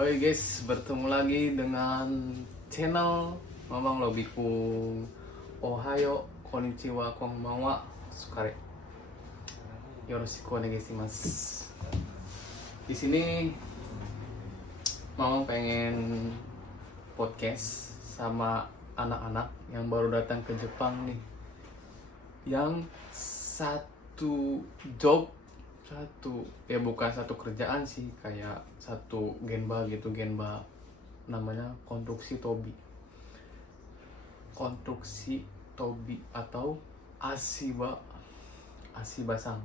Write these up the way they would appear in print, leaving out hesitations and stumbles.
Oke guys, bertemu lagi dengan channel Mamang Lobiku. Ohayo, konnichiwa, konbanwa, sukare. Yoroshiku onegaishimasu. Di sini Mamang pengen podcast sama anak-anak yang baru datang ke Jepang nih. Yang satu job, bukan satu kerjaan sih, kayak satu genba gitu, genba namanya konstruksi tobi atau asibasang.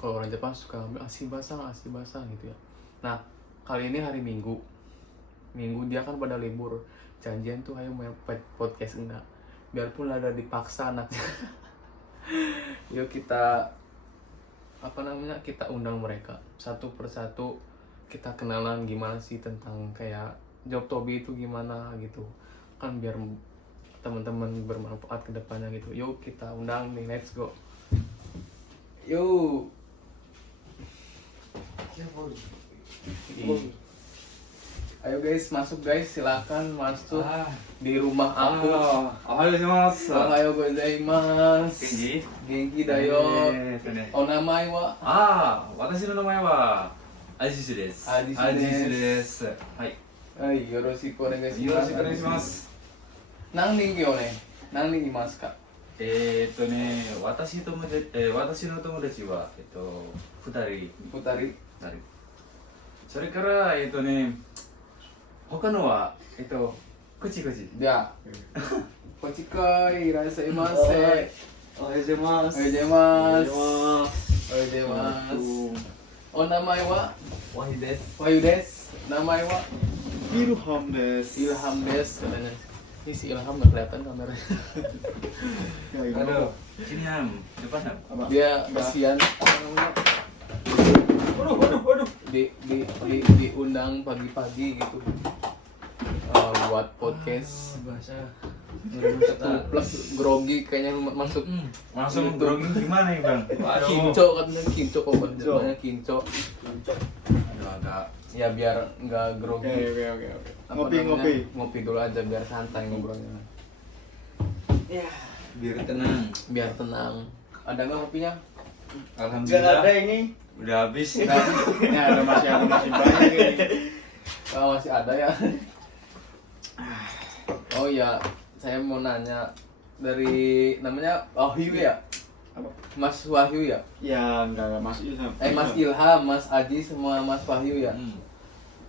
Kalau orang Jepang suka ngambil asibasang gitu ya. Nah, kali ini hari Minggu dia kan pada libur, janjian tuh ayo main podcast enggak, biarpun ada dipaksa anaknya. Yuk kita kita undang mereka satu persatu, kita kenalan gimana sih tentang kayak job Tobi itu gimana gitu kan, biar teman-teman bermanfaat ke depannya gitu. Yuk kita undang nih, let's go. Yuk. Ayo guys, masuk guys, silakan masuk di rumah aku. Ohayo gozaimasu. Ohayo gozaimasu. Genki? Genki da yo. Onamae wa? Watashi no namae wa Ajisu desu. Ajisu desu. Hai. Hai, yoroshiku onegaishimasu. Yoroshiku onegaishimasu. Nang人形ね、何人いますか？私の友達は2人。二人。それから他のはこっち。じゃあ、こっちかいらっしゃいませ。おはようございます。おはようございます。おはようございます。お名前は？ワヒです。ワユです。名前は？イルハムです。 Ilham des katanya. Ini si Ilham nggak kelihatan kameranya. Aduh, sini Ham, depan Ham. Dia kasihan Waduh. diundang pagi-pagi gitu, buat podcast. Bahasa. Plus grogi kayaknya masuk. Langsung grogi gimana nih Bang? Kinco katanya, kinco kok bahasanya kinco. Aduh, agak Ya biar nggak grogi. Oke. Apa Ngopi. namanya? Ngopi dulu aja biar santai ngobrolnya. Ya. biar tenang. Biar tenang. Ada nggak kopinya? Gak Alhamdulillah. ada ini. Udah habis. Ya ada masih banyak ini. Oh, masih ada ya. Oh ya, saya mau nanya dari namanya Wahyu ya? Apa? Mas Wahyu ya? Ya enggak Mas Ilham. Mas Ilham, Mas Aji, semua Mas Wahyu ya?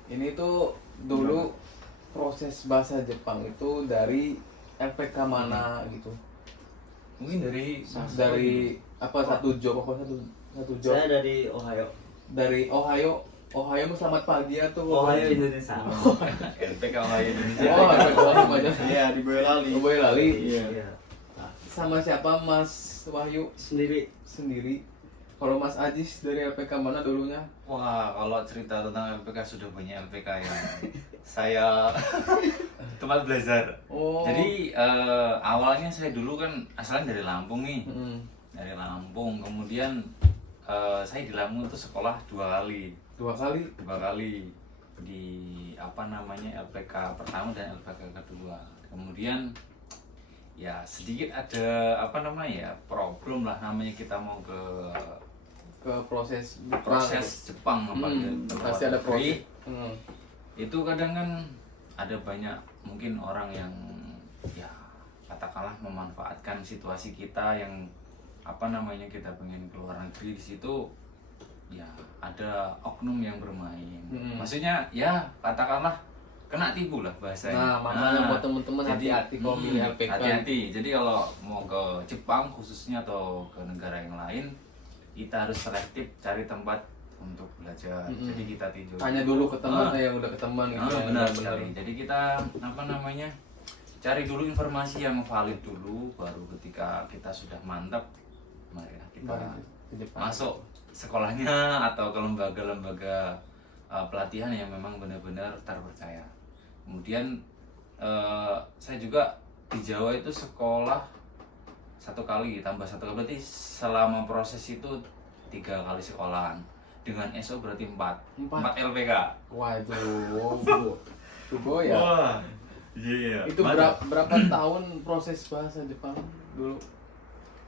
Ini tuh dulu proses bahasa Jepang itu dari LPK mana gitu? Mungkin dari apa satu job satu job? Saya dari Ohio. Dari Ohio mah selamat pagi ya tuh. Ohio Indonesia. LPK Ohio Indonesia. Oh, LPK aja. Iya di Boyolali. Boyolali. Iya. Sama siapa Mas Wahyu? Sendiri. Sendiri. Kalau Mas Ajis dari LPK mana dulunya? Wah, kalau cerita tentang LPK sudah banyak LPK yang saya tempat belajar. Oh. Jadi awalnya saya dulu kan asalnya dari Lampung nih. Mm. Dari Lampung, kemudian saya di Lampung itu sekolah 2 kali. 2 kali. 2 kali di LPK pertama dan LPK kedua. Kemudian ya sedikit ada problem lah, namanya kita mau ke proses Jepang pasti ada proses. Itu kadang kan ada banyak mungkin orang yang ya katakanlah memanfaatkan situasi kita yang kita pengen keluar negeri. Di situ ya ada oknum yang bermain. Maksudnya ya katakanlah kena tipu lah bahasanya. Nah, makanya buat teman-teman hati-hati kalau pilih LPK. Hati-hati. Jadi kalau mau ke Jepang khususnya atau ke negara yang lain, kita harus selektif cari tempat untuk belajar. Jadi kita tinjau. Tanya dulu ke teman yang udah ke teman gitu. Benar sekali. Jadi kita cari dulu informasi yang valid dulu, baru ketika kita sudah mantap, mari kita masuk sekolahnya atau ke lembaga-lembaga pelatihan yang memang benar-benar terpercaya. Kemudian saya juga di Jawa itu sekolah 1 kali tambah 1 kali, berarti selama proses itu 3 kali sekolahan. dengan SO berarti 4 Empat. LPK. Waduh, tuh ya. Wah, iya. Itu berapa tahun proses bahasa Jepang dulu?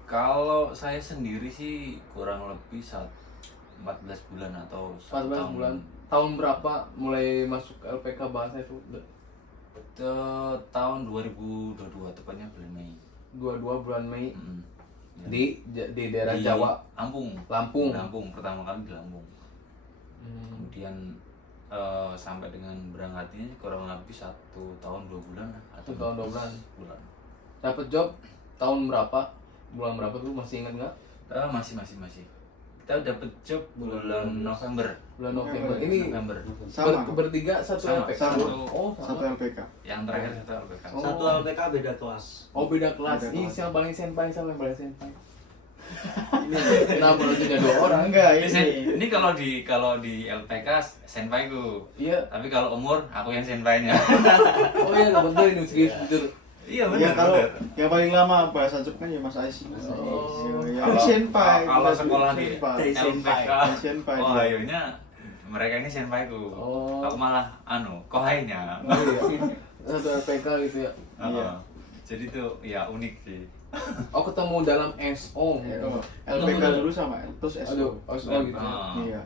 Kalau saya sendiri sih kurang lebih 14 bulan atau 14 tahun. bulan. Tahun berapa mulai masuk LPK bahasa itu? Tahun 2022 tepatnya bulan Mei. 22 bulan Mei Mm. di daerah Di Jawa, Lampung. Lampung. Pertama kali di Lampung. Hmm. Kemudian sampai dengan berangkatnya kurang lebih 1 tahun 2 bulan lah, atau 1 tahun 2 bulan. 12 bulan. Dapat job tahun berapa? Bulan berapa tuh masih ingat nggak? Masih. Kita dapat job bulan November. Bulan November. Ini November. Sama. bertiga satu Sama, LPK. sama. Oh, Satu sama. LPK. Yang terakhir satu LPK. Oh. Satu LPK beda kelas. Oh, beda kelas. Beda Ih, kelas. siapa paling senpai sama yang paling senpai? Ini Kenapa lu punya 2 orang? enggak Ini kalau di LPK senpai ku. Iya. Tapi kalau umur aku yang senpainya. Oh iya, betul ini serius betul. Iya Ya kalau yang paling lama bahasa Jepang kan ya Mas Aisy. Oh. Ya, Kalau senpai. kalau sekolah di Senpai. LPK, Senpai. oh ayonya mereka ini senpaiku. Oh. Aku malah kohainya. Oh iya. Satu LPK gitu ya. Iya. Jadi tuh ya unik sih. Oh, ketemu dalam SO. Oh, LPK dulu sama terus Aduh, SO. SO gitu. Ah. Iya.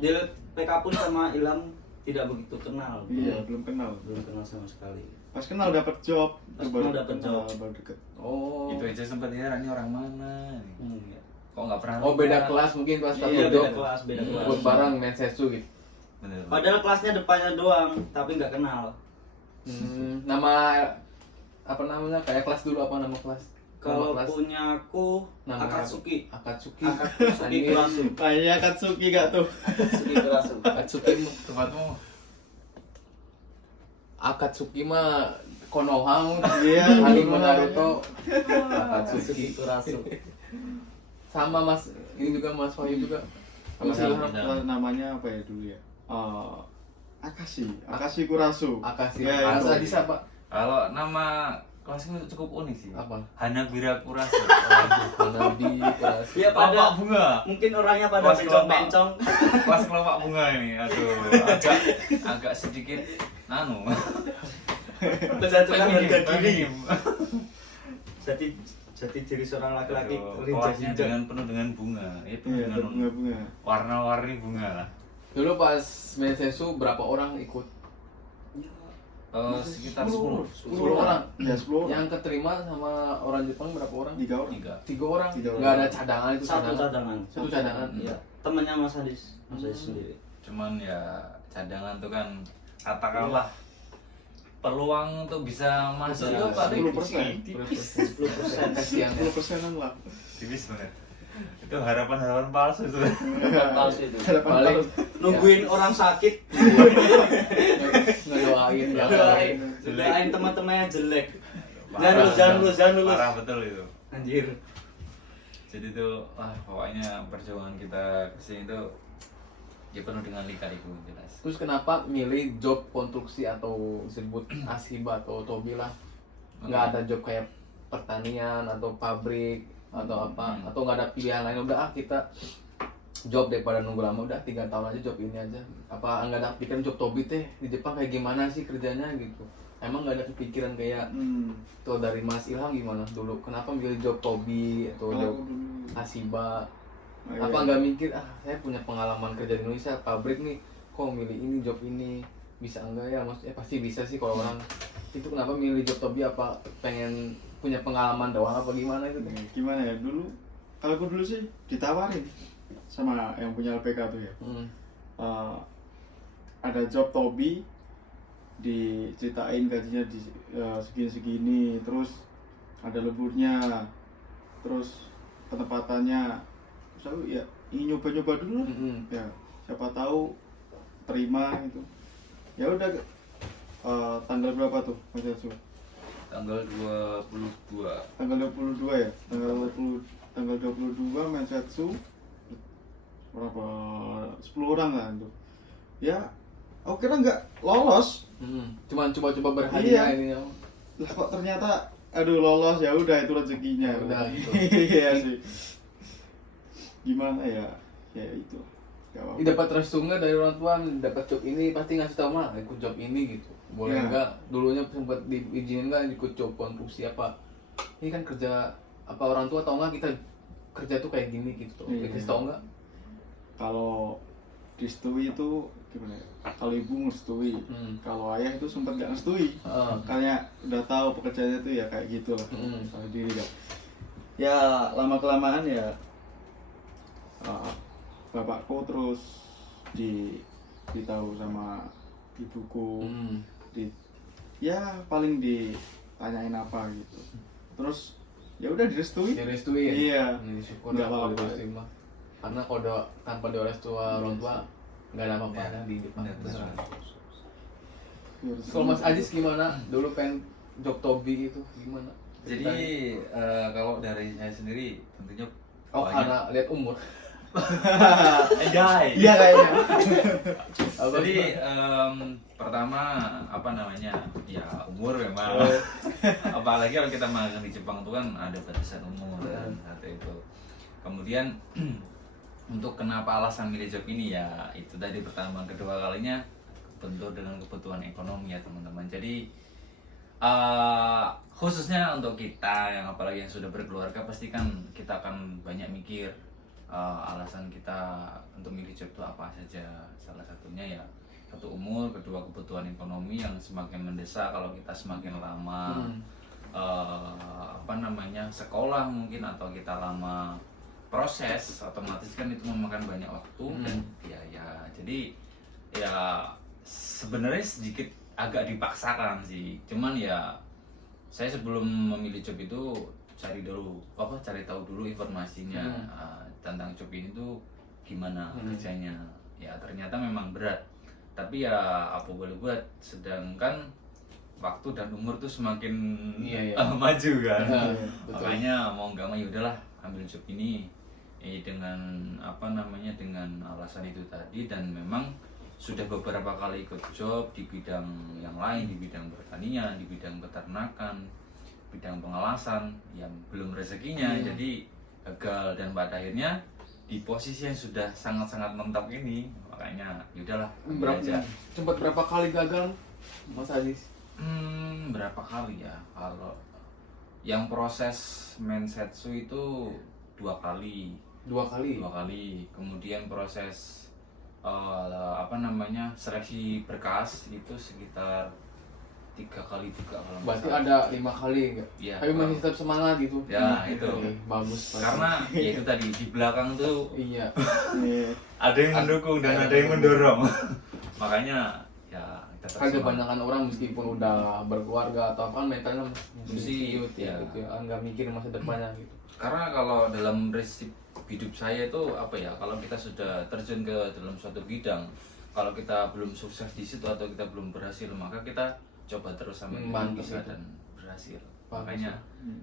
Di PK pun sama Ilham tidak begitu kenal. Iya, belum kenal. Belum kenal sama sekali. Pas kenal dapat job, Pas itu kenal dapet kenal, job. baru deket. Oh. Itu aja sempat heran ini orang mana nih. Ya. Kok nggak pernah Oh, beda lihat? kelas mungkin pas satu Iya, job. beda kelas, beda kelas. Buat barang mensetsu gitu. Bener. Padahal kelasnya depannya doang, tapi nggak kenal. Nama apa namanya? Kayak kelas dulu apa nama kelas? Kalau Nama kelas punya aku Nama- Akatsuki. Akatsuki. Akatsuki Anjir. Kurasu. Kayaknya Katsuki gak tuh? Akatsuki Kurasu. Akatsuki. Tempatmu Akatsuki mah Konoha. Iya, Anime Konoha. Naruto. Akatsuki Akatsuki. Kurasu. Sama Mas ini juga Mas Wahyu juga. Kalau Mas Ilham. Ilham. namanya apa ya dulu ya? Akashi Kurasu. Akashi. Ya, itu. Asa di siapa? kalau nama kelasnya cukup unik sih. Apa? Hanabira Kurasu. Nabi kelas. Iya Kelopak pada bunga. mungkin orangnya pada Kelas kelopak. bencong-bencong. Kelas kelopak bunga ini. Aduh, agak sedikit Menjatuhkan harga diri. feminim. Jadi diri seorang laki-laki Aduh, rinjak kelasnya rinjak. dengan penuh dengan bunga. Itu Iya, dengan bunga-bunga. warna-warni bunga lah. Dulu pas mensetsu berapa orang ikut? Sekitar 10. 10 orang. Ya, 10 orang. Yang keterima sama orang Jepang berapa orang? 3 orang. 3. 3 orang. Tiga orang. Nggak ada cadangan itu Satu cadangan. Satu cadangan. Iya, temannya Mas Hadis sendiri. Cuman ya cadangan tuh kan katakanlah peluang untuk bisa masuk Iya, itu paling 10%. tipis. 10%. Kasihan ya. 10%-an lah. Tipis banget. Itu harapan-harapan palsu itu. Palsu itu. Harapan Paling palsu. Nungguin orang sakit, ngedoain ya. doain, doain teman-temannya jelek. Jangan lulus. Parah betul itu. Anjir. Jadi tuh pokoknya perjuangan kita kesini tuh ya penuh dengan lika-liku jelas. Terus kenapa milih job konstruksi atau disebut Asiba atau Tobi lah? Nggak ada job kayak pertanian atau pabrik atau apa, atau nggak ada pilihan lain, udah kita job daripada nunggu lama, udah 3 tahun aja job ini aja. Apa nggak ada pikiran job Tobi teh di Jepang kayak gimana sih kerjanya gitu? Emang nggak ada kepikiran kayak tuh dari Mas Ilham gimana dulu? Kenapa milih job Tobi atau Kalau job aku dulu. Asiba? Oh, Apa iya. nggak mikir saya punya pengalaman kerja di Indonesia pabrik nih, kok milih ini job ini bisa enggak ya? Maksudnya pasti bisa sih kalau orang itu. Kenapa milih job Tobi? Apa pengen punya pengalaman doang apa gimana itu? Gimana ya dulu? Kalau aku dulu sih ditawarin sama yang punya LPK tuh ya. Ada job Tobi, diceritain gajinya di segini-segini, terus ada leburnya, terus penempatannya. Terus aku ya ingin nyoba-nyoba dulu lah. Ya siapa tahu terima gitu. Ya udah, tanggal berapa tuh Mas Yatsu? Tanggal 22. Tanggal 22 ya? Tanggal 22 Mensetsu berapa? 10 orang lah itu. Ya, aku kira nggak lolos. Cuman coba-coba berhadiah Iya. ini ya. Lah kok ternyata aduh lolos, ya udah itu rezekinya. Ya udah, gitu. Iya sih. Gimana ya? Ya itu. Gak apa-apa. Ini dapat restu nggak dari orang tua, dapat job ini pasti ngasih tau mah ikut job ini gitu. Boleh Ya. nggak? Dulunya sempat diizinin nggak ikut job konstruksi apa? Ini kan kerja apa orang tua tau nggak kita kerja tuh kayak gini gitu. Iya. Dikasih tau nggak? Kalau direstui itu gimana ya? Kalau ibu ngerestui, kalau ayah itu sempat gak ngerestui. Kayak udah tahu pekerjaannya tuh ya kayak gitu lah. Kalau diri kan. Ya lama kelamaan ya bapakku terus ditahu sama ibuku. Ya paling ditanyain apa gitu. Terus ya udah direstui. Direstui ya? Iya. Syukur Nggak lah kalau apa-apa. direstui mah. Karena kalau tanpa direstui orang tua nggak ada apa-apa di depan. Benar. Kalau Mas Ajis gimana? Dulu pengen job Tobi itu gimana? Jadi kalau dari saya sendiri tentunya Oh karena lihat umur. Anjay. Iya kayaknya. Jadi pertama apa namanya ya umur memang. Apalagi kalau kita magang di Jepang itu kan ada batasan umur dan saat itu. Kemudian untuk kenapa alasan milih job ini ya itu tadi pertama, kedua kalinya bentur dengan kebutuhan ekonomi ya teman-teman. Jadi khususnya untuk kita yang apalagi yang sudah berkeluarga pasti kan kita akan banyak mikir alasan kita untuk milih job itu apa saja. Salah satunya ya satu umur, kedua kebutuhan ekonomi yang semakin mendesak kalau kita semakin lama apa namanya sekolah mungkin atau kita lama proses otomatis kan itu memakan banyak waktu dan biaya. Jadi ya sebenarnya sedikit agak dipaksakan sih. Cuman ya saya sebelum memilih job itu cari tahu dulu informasinya tentang job ini tuh gimana kerjanya. Ya ternyata memang berat. Tapi ya apa boleh buat, sedangkan waktu dan umur tuh semakin maju kan. Makanya mau nggak mau ya udahlah ambil job ini dengan apa namanya dengan alasan itu tadi. Dan memang sudah beberapa kali ikut job di bidang yang lain, di bidang pertanian, di bidang peternakan, bidang pengelasan yang belum rezekinya jadi gagal. Dan pada akhirnya di posisi yang sudah sangat-sangat mentok ini, makanya yaudahlah ambil aja. Sempat berapa kali gagal Mas Ajis? Berapa kali ya? Kalau yang proses mensetsu itu 2 kali. 2 kali. 2 kali. Kemudian proses apa namanya seleksi berkas itu sekitar 3 kali juga kalau nggak Berarti salah. ada 5 kali enggak? Iya. Tapi masih tetap semangat gitu. Ya itu. Oke, bagus. Karena ya itu tadi di belakang tuh Iya. ada yang mendukung dan ada yang mendorong. Makanya ya tetap Kan semangat. kebanyakan orang meskipun udah berkeluarga atau apa mentalnya Mesti, ciut ya ya. gitu ya. Enggak mikir masa depannya gitu. Karena kalau dalam prinsip hidup saya itu apa ya, kalau kita sudah terjun ke dalam suatu bidang, kalau kita belum sukses di situ atau kita belum berhasil, maka kita coba terus sampai Mantap bisa itu. dan berhasil. Bagus, Makanya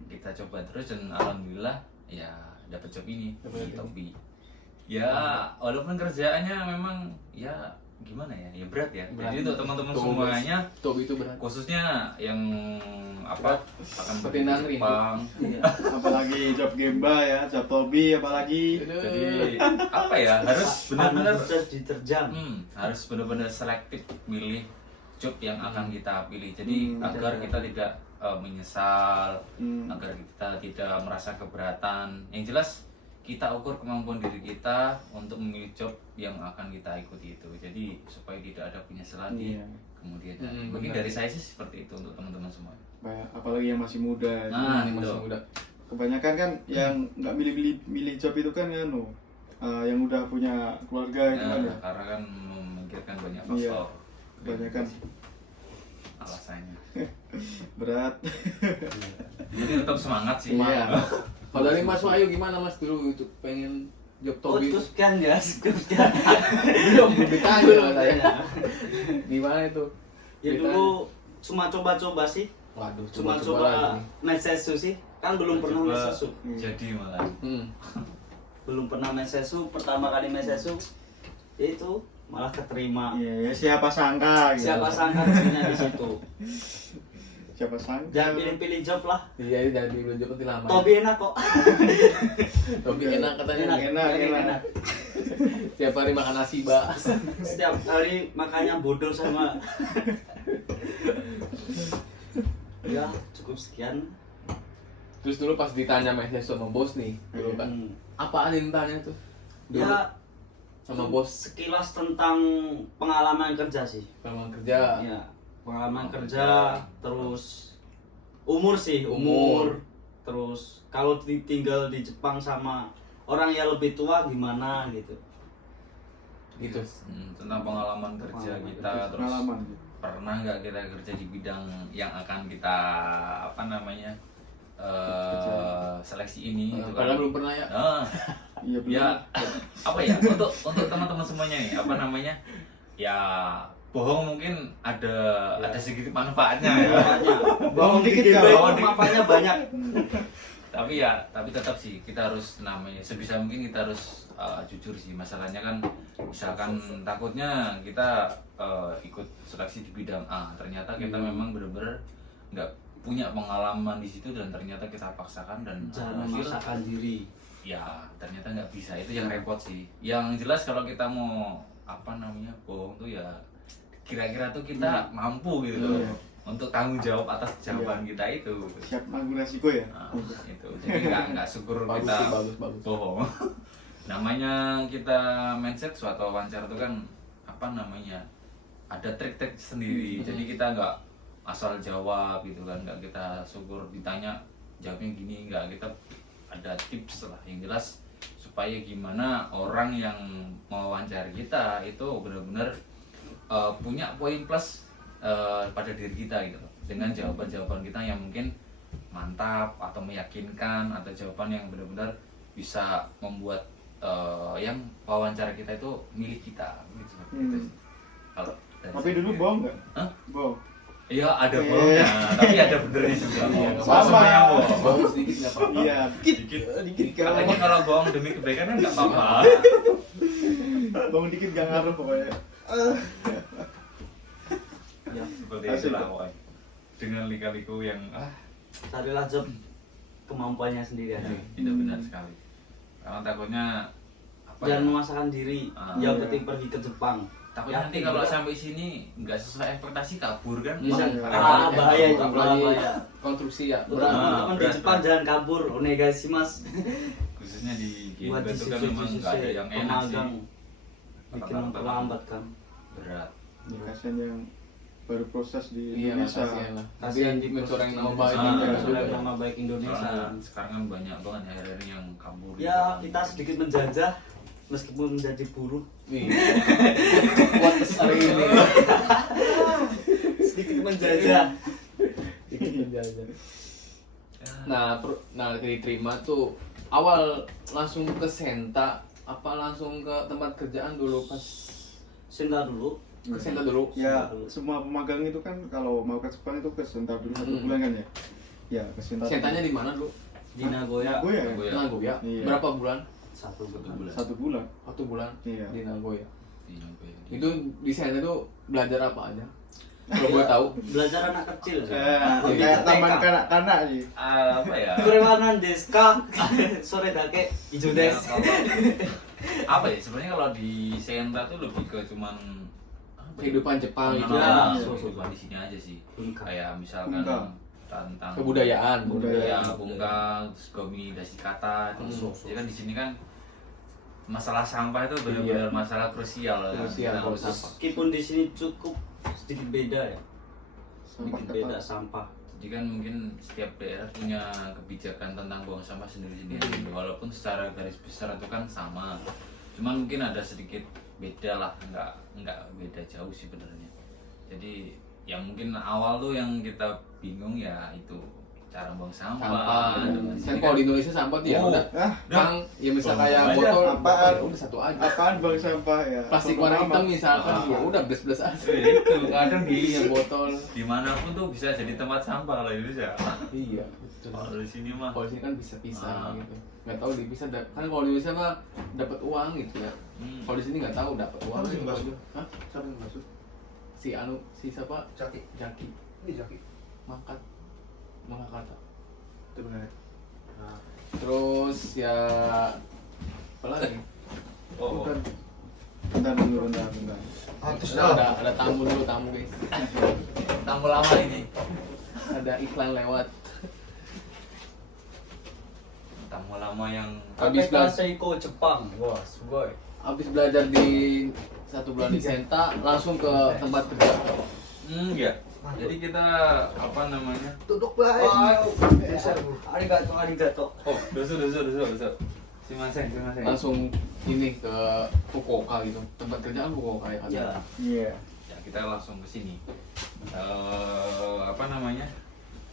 kita coba terus dan alhamdulillah ya dapat job ini Dapat di job. Tobi. Ya walaupun kerjaannya memang ya gimana ya berat ya. Berat. Jadi untuk teman-teman Tobi. semuanya, Tobi itu berat. khususnya yang apa akan Seperti pergi ke Nangri. Jepang. Apalagi job Gemba ya, job Tobi apalagi. Jadi apa ya harus benar-benar diterjang. harus benar-benar selektif milih job yang akan kita pilih. Jadi agar kita tidak menyesal, agar kita tidak merasa keberatan. Yang jelas kita ukur kemampuan diri kita untuk memilih job yang akan kita ikuti itu. Jadi supaya tidak ada penyesalan di Iya. kemudian hari. Mungkin benar. dari saya sih seperti itu untuk teman-teman semua. Apalagi yang masih muda. Nah, Ini masih itu. muda. Kebanyakan kan yang nggak milih job itu kan yang udah punya keluarga itu kan ya. Karena kan memikirkan banyak Iya, faktor. kebanyakan. Alasannya. Berat. Jadi tetap semangat sih. Iya. Kalau dari Mas Wahyu gimana Mas dulu itu pengen job Oh, Tobi? teruskan ya, teruskan. Belum ditanya saya. Gimana itu? Ya dulu cuma coba-coba sih. Waduh, Cuma coba coba mesesu sih. Kan belum pernah Coba mesesu. Jadi malah. Belum pernah mesesu, pertama kali mesesu itu malah keterima. Iya, ya siapa sangka gitu. Siapa sangka rezekinya di situ. Siapa sangka. Jangan pilih-pilih job lah. Iya, jangan dulu job nanti lama. Tobi enak kok. Tobi enak katanya. Enak. Enak. Tiap hari makan nasi, Mbak. Setiap hari makannya bodoh sama. Ya cukup sekian. Terus dulu pas ditanya message sama bos nih, dulu kan. Apaan yang ditanya tuh? Dulu Ya sama bos sekilas tentang pengalaman kerja sih. pengalaman kerja. Ya, pengalaman kerja, terus umur sih, umur. Terus kalau tinggal di Jepang sama orang yang lebih tua gimana gitu. Gitu. Tentang pengalaman kerja Pengalaman kita, terus Pengalaman. pernah nggak kita kerja di bidang yang akan kita apa namanya seleksi ini gitu Padahal kan. belum pernah ya. Iya belum. Ya apa ya untuk teman-teman semuanya nih apa namanya ya bohong mungkin ada sedikit manfaatnya ya. Makanya, Bohong dikit gede, ya, bohong dikit. manfaatnya banyak. tapi tetap sih kita harus namanya sebisa mungkin kita harus jujur sih. Masalahnya kan misalkan takutnya kita ikut seleksi di bidang A, ternyata kita memang benar-benar nggak punya pengalaman di situ dan ternyata kita paksakan dan Jangan hasil memaksakan diri. ya ternyata nggak bisa. Itu yang repot sih. Yang jelas kalau kita mau apa namanya bohong tuh ya kira-kira tuh kita mampu gitu loh untuk tanggung jawab atas jawaban kita itu. Siap nanggung resiko ya. Nah, itu jadi nggak syukur Bagus kita sih, bagus. bohong. Namanya kita mindset suatu wawancara itu kan apa namanya ada trik-trik sendiri. Jadi kita nggak asal jawab gitu kan, nggak kita syukur ditanya jawabnya gini, nggak, kita ada tips lah yang jelas supaya gimana orang yang mewawancari kita itu benar-benar punya poin plus pada diri kita gitu loh. Dengan jawaban-jawaban kita yang mungkin mantap atau meyakinkan atau jawaban yang benar-benar bisa membuat yang wawancara kita itu milik kita gitu. Gitu sih. Kalau dari Tapi saya. dulu bohong nggak? Hah? Bohong. Iya ada bohongnya, tapi ada benernya juga. Iya, Sama sama. yang bohong. Bagus sedikit nggak apa-apa. Iya, dikit Katanya kalau bohong demi kebaikan kan nggak apa-apa. bohong dikit gak ngaruh pokoknya. Ya, Seperti Asik, itulah Pak. pokoknya. Dengan lika-liku yang carilah job kemampuannya sendiri aja. tidak benar sekali. Karena takutnya apa Jangan ya? memaksakan diri. Ah. Yang penting pergi ke Jepang. Takutnya nanti Yakin kalau juga. sampai sini nggak sesuai ekspektasi kabur kan? Bisa. Ah, bahaya itu, Apalagi bahaya. konstruksi ya. Berat, Ah, teman-teman di berat, Jepang berat. jangan kabur. Onegaishimasu. Khususnya di Buat Genba itu kan memang nggak ada yang enak sih. pemagang. Bikin Rata-rata terlambat kan. berat. Kasian yang baru proses di Iya lah, Indonesia. kasihan lah. Kasihan Tapi mencoreng nama proses baik Ah, Indonesia mencoreng juga. nama baik Indonesia. Soalnya sekarang kan banyak banget akhir-akhir ini yang kabur. Ya, kita sedikit menjajah meskipun menjadi buruh. Nih. Kuat hari ini. Sedikit menjajah. Sedikit menjajah. Ya, Nah diterima tuh awal langsung ke Senta apa langsung ke tempat kerjaan dulu pas Sinta dulu. ke Senta dulu? Ya, semua pemagang itu kan kalau mau ke Jepang itu ke Sentar dulu 1 bulan kan ya. Ya, ke Sentar. Sentanya di mana dulu? Di Nagoya. Nagoya ya? Nagoya. Nagoya. Iya. Berapa bulan? 1 1 bulan. bulan. 1 bulan. 1 bulan Iya. di Nagoya. Di Nagoya. Itu di Senta tuh belajar apa aja? Kalau gue tahu. Belajar anak kecil. sih. Kayak taman kanak-kanak sih. Apa ya? Kurewanan desu ka? Sore dake ijo Ya, desu. apa ya sebenarnya kalau di Senta tuh lebih ke cuman apa ya? Kehidupan Jepang gitu. Pengenalan Ya. kehidupan di sini aja sih. Bunka. Kayak misalkan Bunka. tentang Kebudayaan. budaya bunga, terus gomi dasikata, terus ya kan di sini kan masalah sampah itu benar-benar masalah krusial. Krusial Kita kalau harus- sampah. Meskipun di sini cukup sedikit beda ya. Sampah Sedikit beda ketat. sampah. Jadi kan mungkin setiap daerah punya kebijakan tentang buang sampah sendiri-sendiri. Walaupun secara garis besar itu kan sama, cuman mungkin ada sedikit beda lah, nggak beda jauh sih sebenarnya. Jadi yang mungkin awal tuh yang kita bingung ya itu cara buang sampah. Sampah. Ya, dengan Kan sini kalau kan- di Indonesia sampah tuh ya Oh. udah Ah, Kang, ya misal Tuang kayak aja. botol, Apaan? ya udah satu aja. apaan bang sampah ya? Plastik Bodo warna amat. hitam misalkan, Ah. ya udah beres-beres aja. Itu Kadang di botol. dimanapun tuh bisa jadi tempat sampah kalau Indonesia. Iya, betul. Kalau di sini mah Kalau di sini kan bisa pisah Ah. gitu. Nggak tahu dipisah kan kalau di Indonesia mah dapat uang gitu ya. Kalau di sini nggak tahu dapat uang. Apa sih gitu maksud? aja. Hah? Siapa yang masuk? Si siapa? Jaki. Jaki. Ini Jaki. Mangkat. Mangkata. Itu benar. Nah, Terus ya apa lagi? Oh, Bukan. Bentar dulu, bentar. Ada tamu dulu, tamu guys. Tamu lama ini. Ada iklan lewat. tamu lama yang Habis KPK belajar, Seiko Jepang. Wah, sugoi. habis belajar di 1 bulan di Senta, langsung ke tempat kerja. ya. Jadi kita apa namanya? Duduk baik. Ayo. Arigato. Oh, dosu. Simasen. Langsung ini ke Fukuoka gitu. Tempat kerjaan Fukuoka ya. Ya. Iya. Ya kita langsung ke sini. Apa namanya?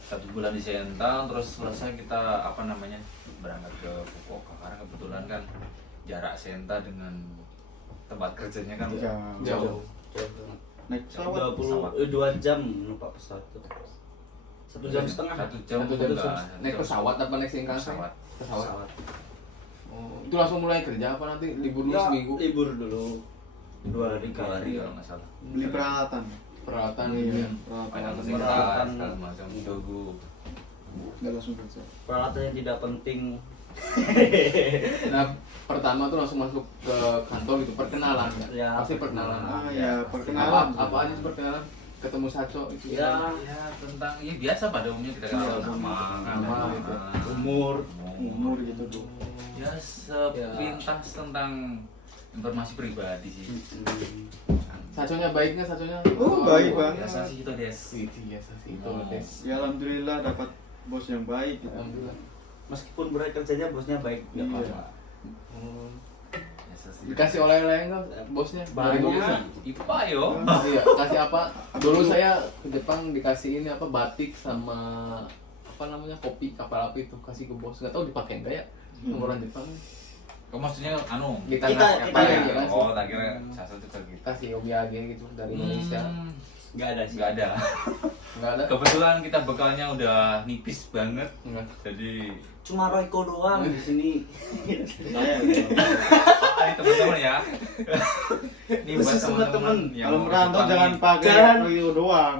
1 bulan di Senta, terus selesai kita apa namanya? Berangkat ke Fukuoka karena kebetulan kan jarak Senta dengan tempat kerjanya kan Iya. Jauh. Naik pesawat. 2 jam numpak pesawat tuh. 1 jam setengah. 1 jam Satu jam enggak, naik pesawat apa naik Shinkansen? Pesawat. Pesawat. Oh, itu langsung mulai kerja apa nanti libur dulu Ya, seminggu? libur dulu. 2 hari 2 hari kalau nggak salah. Beli peralatan. Peralatan Iya, ini. Final peralatan. Senta, Peralatan. segala macam dogu. Nggak langsung kerja. Peralatan yang tidak penting. Nah, pertama tuh langsung masuk ke kantor gitu, perkenalan kan? Ya, Pasti perkenalan. Ah ya, perkenalan. Apa aja sih perkenalan? Ketemu Sacho itu Ya. Ya tentang ya biasa pada umumnya kita kenal Iya, nama gitu. Umur. Umur gitu tuh. Ya sepintas tentang informasi pribadi sih. Sachonya baik nggak Sachonya? Oh, baik banget. Biasa sih itu des. Itu biasa sih itu Oh. Des. Ya alhamdulillah dapat bos yang baik gitu. Alhamdulillah. Meskipun berat kerjanya bosnya baik, Iya. enggak apa-apa. Hmm. Biasa sih. Dikasih oleh-oleh nggak bosnya? Dari Banyak. bosnya? IPA yo. Iya, kasih apa? Dulu saya ke Jepang dikasih ini apa batik sama apa namanya kopi kapal api itu kasih ke bos. Nggak tahu dipakai nggak ya? Umuran Jepang Kau maksudnya anu? kita Kita- nggak kita pakai ya. ya kan? Oh, tak kira sasa juga gitu. Kasih omiyage gitu dari Indonesia. Enggak ada sih. Nggak ada. Nggak ada? Kebetulan kita bekalnya udah nipis banget. Nggak. Jadi Cuma Royco doang di sini. Saya gitu. ini teman-teman ya. Ini buat Khusus buat teman-teman temen. yang Kalau mau merantau Jepang jangan nih. pakai Jangan. Rio doang.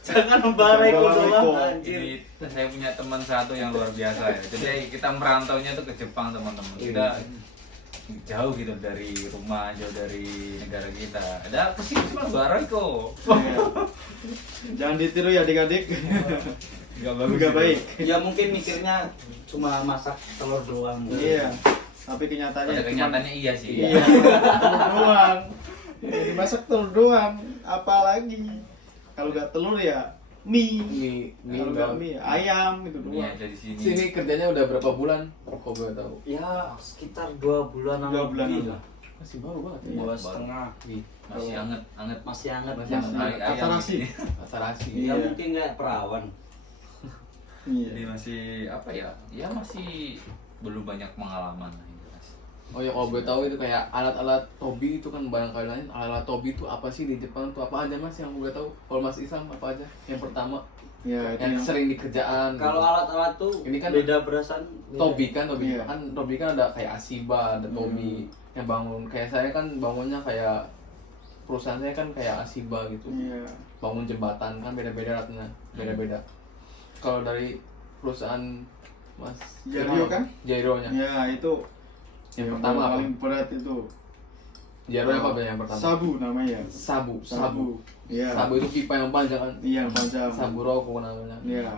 Jangan membara Royco Bawa doang Royco. anjir. Ini saya punya teman satu yang luar biasa ya. Jadi kita merantaunya tuh ke Jepang teman-teman. Kita jauh gitu dari rumah, jauh dari negara kita. Ada apa sih cuma barai kok? Iya. Jangan ditiru ya adik-adik. Gak bagus. Nggak baik. Ya mungkin mikirnya cuma masak telur doang. Iya. Tapi kenyataannya Pada kenyataannya iya sih. Iya. Telur doang. Ya, dimasak telur doang. Apalagi kalau nggak telur ya mie. Mie Kalau nggak mie ayam itu Iya doang. dari sini. Sini kerjanya udah berapa bulan? Kok gue tahu? Ya sekitar 2 bulan 2 bulan lebih lebih. lah. Masih baru banget ya. Iya. 2,5. Wih, Masih anget, anget. Masih hangat. Masih Mas. hangat. Ayam Atarasi. ini. Atarasi. Iya. Ya mungkin kayak perawan. Jadi Iya. masih apa ya? Ya masih belum banyak pengalaman lah ini, Mas. Oh ya kalau gue tahu itu kayak alat-alat tobi itu kan barangkali lain alat tobi itu apa sih di Jepang tuh apa aja mas yang gue tahu kalau mas Isam apa aja yang pertama Ya, itu yang yang sering di kerjaan Kalau gitu. alat-alat tuh Ini kan beda berasan. tobi kan tobi Iya. kan tobi kan ada kayak Asiba ada tobi yang bangun kayak saya kan bangunnya kayak perusahaan saya kan kayak Asiba gitu Iya. bangun jembatan kan beda-beda alatnya beda-beda kalau dari perusahaan mas Jairo kan? Jaironya Ya, itu yang pertama apa paling berat itu. Jairo apa yang pertama Sabu namanya. sabu Iya. sabu itu pipa yang panjang kan Iya, panjang. sabu rokok namanya Iya.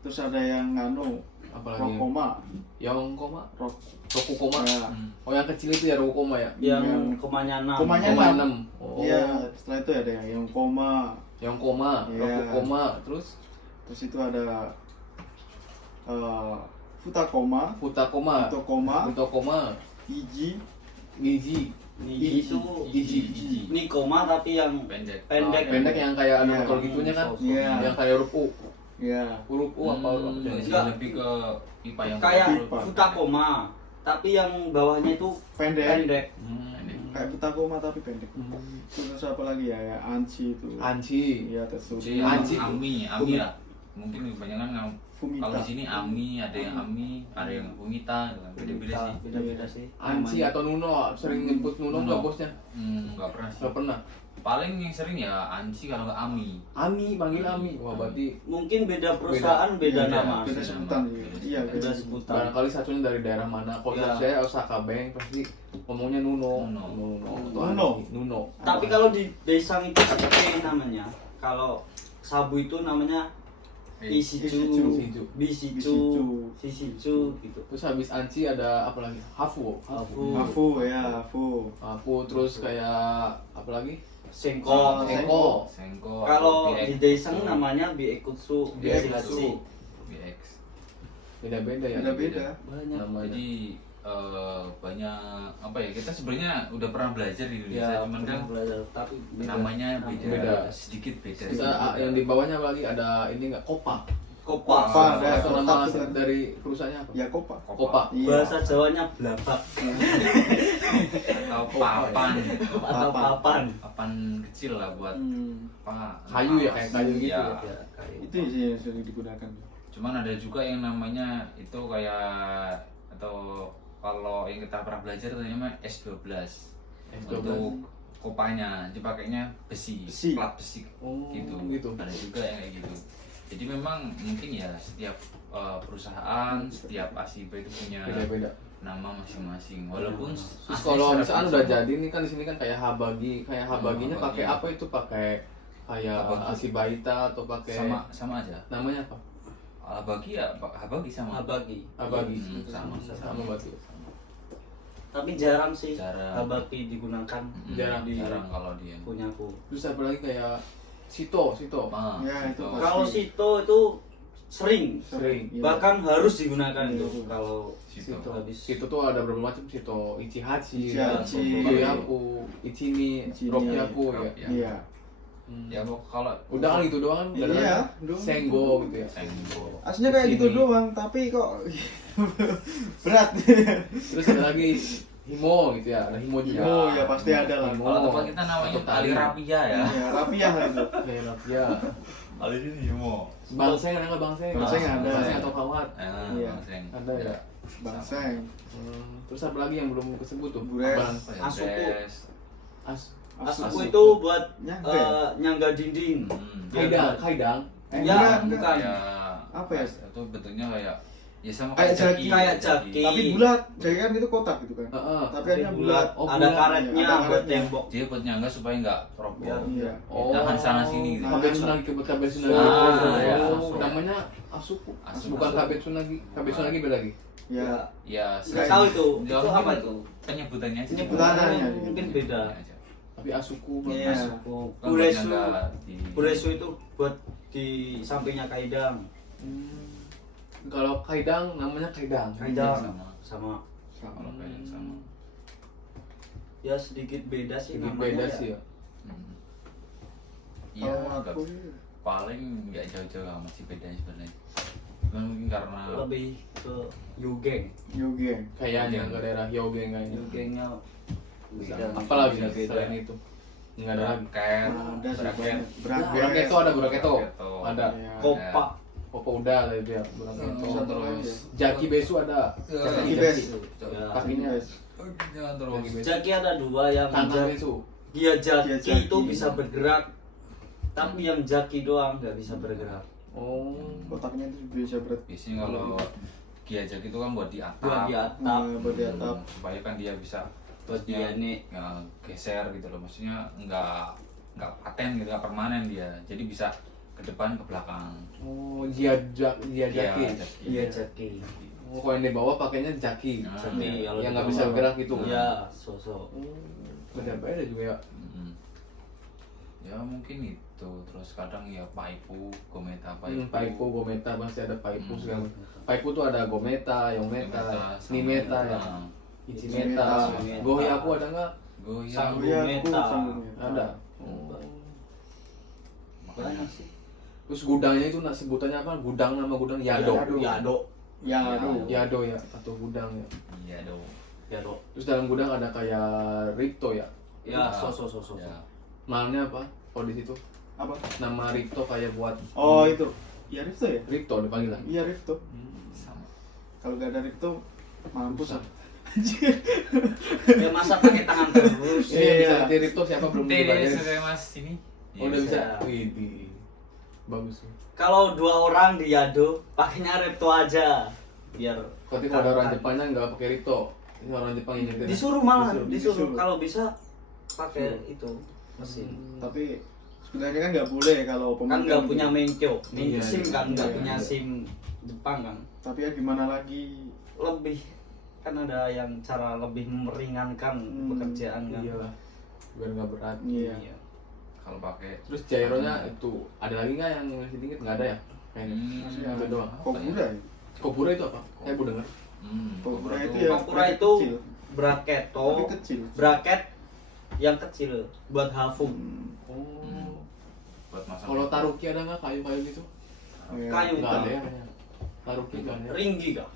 Terus ada yang nganu apalagi rokoma. Yongkoma Rok. Rokukoma Ya. oh yang kecil itu ya Rokukoma ya Yang komanya 6. Komanya Koma 6. 6 oh Iya, setelah itu ada yang koma. Yongkoma Iya. Rokukoma terus Terus itu ada futakoma, Futakoma futokoma, Futokoma iji, Giji Niji itu Iji. ini koma tapi yang Pendek. pendek. pendek yang kayak ada Iya. motor gitunya kan Iya. yang kayak huruf U ya. huruf U apa huruf Jadi apa Enggak. lebih ke pipa yang Kayak Pipa. futakoma, tapi yang bawahnya itu Pendek. pendek. Kayak futakoma tapi pendek. Terus apa lagi ya? Ya anchi itu. Anci Iya, terus Si Anjing. Ami lah. Mungkin kebanyakan Fumita. kalau di sini Ami, ada yang Ami, ada yang Fumita, beda-beda sih. Beda-beda sih. Anci Namanya. atau Nuno sering nyebut Nuno nggak bosnya Nggak pernah sih. nggak pernah paling yang sering ya Anci kalau nggak Ami. Ami, panggil Ami. Wah, berarti Mungkin beda perusahaan, beda, Beda, nama. beda sebutan sih. Iya, Beda sebutan. barangkali satunya dari daerah mana. Kalau Ya. saya Osaka Bank pasti ngomongnya Nuno. Nuno. Atau Nuno. Anji. Nuno. Tapi kalau di Daesang itu ada P namanya. Kalau sabu itu namanya Ishichu, Ishichu. Bisichu, Shishichu gitu. Terus habis Anci ada apa lagi? Hafu. Hafu. Hafu ya, Hafu. Hafu terus kayak apa lagi? Sengko. Sengko. Sengko. Kalau atau di BX. Daesang namanya Biekutsu, Biasilachi. BX. Beda-beda ya. Beda-beda. Banyak. Namanya. Jadi banyak apa ya, kita sebenarnya udah pernah belajar di Indonesia, Ya, cuman kan belajar tapi namanya beda, Beda. sedikit beda. Kita yang di bawahnya apa lagi ada ini enggak? Kopa. Kopa. Kopa, ada. Atau nama Kotak asli juga. dari perusahaannya apa? Ya, Kopa. Kopa. Iya. Bahasa Jawanya blabak Atau papan, atau papan. papan kecil lah buat apa? Kayu ya, kayak kayu gitu Ya. ya. Itu sih yang sering digunakan. Cuman ada juga yang namanya itu kayak, atau kalau yang kita pernah belajar itu namanya S12. S12. Untuk kopanya dipakainya besi, Besi. plat besi Oh, gitu. gitu. Ada juga yang kayak gitu. Jadi memang mungkin ya setiap perusahaan, setiap ASIBA itu punya Beda-beda. nama masing-masing. Walaupun Terus asli kalau secara misalkan sama. udah jadi nih kan di sini kan kayak habagi, kayak habaginya Habagi. pakai apa itu? Pakai kayak Habagi. asibaita atau pakai sama aja. namanya apa? Habagi ya, habagi sama. Habagi. Habagi. sama. Sama berarti. Tapi jarang sih Jarang. habagi digunakan Jarang. jarang kalau dia. punyaku. Terus apa lagi kayak Sito. Ah, Ya, itu gitu. pasti. Kalau Sito itu sering, Sering. Iya. bahkan harus digunakan Iya. itu kalau Sito. habis. Sito tuh ada berapa macam Sito? Ichihachi, Ichihachi. Yoyaku, Ichini, Ichini. Rokyaku ya. Ya. Iya. Ya kalau Udah kan gitu doang kan? Nggak ada Iya, lagi? doang. Senggo gitu ya. Senggo. Aslinya kayak gitu Ini. doang, tapi kok berat. Terus ada lagi Himo gitu ya. Ada Himo juga. Oh ya pasti ada lah. Himo. Kalau tempat kita namanya Atau tali rapia ya. Ya, rapiah lah itu. Kayak ya. Kali ini Himo. Bangseng ada nggak bangseng? Bangseng ada. Bangseng atau kawat? Iya. Bangseng. Ada ya. Bangseng. Terus apa lagi yang belum kesebut tuh? Bures. Abang. Apa ya? Asuku. Bres. Asuku Asuku. itu buat Nyangga ya? nyangga dinding. Kaidang, kaidang. Ya, enggak. bukan. Apa ya? Itu bentuknya kayak ya sama Kayak jaki. Kayak jaki. Tapi bulat, jadi kan itu kotak gitu kan. Heeh. Tapi ada bulat. Oh, ada bulat. karetnya Ada buat karetnya. tembok. Dia buat nyangga supaya nggak roboh. Iya. Tahan sana sini gitu. Kabel tsunagi kebut kabel tsunagi. Ah, ya. Oh, namanya Asuku. Asuku. Bukan kabel tsunagi. Kabel tsunagi beda lagi. Ya. Ya, Nggak tahu itu. Ya, Itu apa mungkin itu? penyebutannya aja. Penyebutannya. Mungkin beda. Aja. Tapi Asuku. Iya. Asuku. Kan buat Buresu. nyangga di- Buresu itu buat di sampingnya kaidang. Kalau kaidang namanya kaidang. Kaidang sama. sama. Kalau kayak sama. Ya sedikit beda sih Sedikit namanya. beda ya. sih ya. Iya, Kalau aku paling nggak jauh-jauh amat sih bedanya sebenarnya. Cuman mungkin karena Lebih ke Yugeng. Yoge. Kayaknya ke daerah Hyogeng kayaknya. Yugengnya beda. Apalagi Beda. selain itu? Nggak ada lagi. Ken, Ada sih bracket, banyak. Bracket. Buraketo ada Buraketo. Buraketo. Ada. Iya. Kopa. Kopo udah tadi ya Buraketo. Satu lagi Terus ya. Jaki Besu ada. Jaki Jaki Besu. Ya. Kakinya Ya, terus Jaki Besu. Jaki ada dua yang Tangan Besu. dia Dia jaki jaki. itu bisa bergerak, tapi yang jaki doang nggak bisa bergerak. Oh. Kotaknya itu bisa berat. biasanya kalau giajak itu kan buat di atap, Buat di atap. Buat di atap. supaya kan dia bisa Buat dia nih. geser gitu loh, maksudnya nggak paten gitu, nggak permanen dia, jadi bisa ke depan ke belakang. Oh, Jaki. Jaki. Iya jaki. Oh, kalau yang di bawah pakainya Jaki. Nah, Jaki kalau yang di nggak bawah. bisa bergerak gitu. Iya, sosok. Beda-beda juga ya. Mm. Ya mungkin itu, terus kadang ya Paipu, Gometa, Paipu. Paipu, Gometa pasti ada Paipu Hmm. segala. Paipu tuh ada Gometa, Yometa, Gometa, Nimeta ya. sama- Ichimeta, Ichimeta. Gohyaku ada nggak? Goyang. Sang- Iya, Gometa. Ada. Banyak sih. Terus gudangnya itu sebutannya apa? Gudang, nama gudang Yado. Yado. Ya, aduh. Yado ya atau gudang ya. Iya dong. Yado. Terus dalam gudang ada kayak Ripto ya. Ya, Ya. sosok. Ya. Malnya apa? Kalau di situ Apa? nama Ripto kayak buat Oh, itu. Ya Rifto ya? Ripto dipanggil lah. Iya Rifto. Sama. Kalau gak ada Rifto mampus ah. Ya masa pakai tangan terus. Iya, bisa Iya. Tiripto siapa belum Ini dibayarin. sudah Mas ini. Oh, udah bisa. Bisa. Wih, bagus sih. Kalau 2 orang di Yado, pakainya Repto aja. Biar Ketika ada orang Jepangnya nggak pakai Ripto. Ini orang Jepang yang nyetir. disuruh malah, Disuruh. disuruh. Kalau bisa pakai itu mesin. Tapi sebenarnya kan nggak boleh kalau Kan pemegang nggak gitu. punya menkyo, Iya, SIM kan nggak iya, punya iya. SIM Jepang kan. Tapi ya gimana lagi? Lebih kan ada yang cara lebih meringankan pekerjaan kan. Iyalah. Biar nggak berat. Iya. Kalau pakai Terus gyronya itu ada lagi nggak yang sedikit? Nggak ada ya? Kayaknya. Masih Itu ada. doang. Kokura ya? Kokura itu apa? Saya baru dengar. Kokura itu tuh ya Kokura bracket itu kecil. braketo, Tapi kecil. braket yang kecil buat hafung. Oh. buat masak. Kalau taruki ada nggak kayu-kayu gitu? Iya. Kayu Nggak kan. ada ya kayaknya. Taruki nggak ada. Ringgi kah?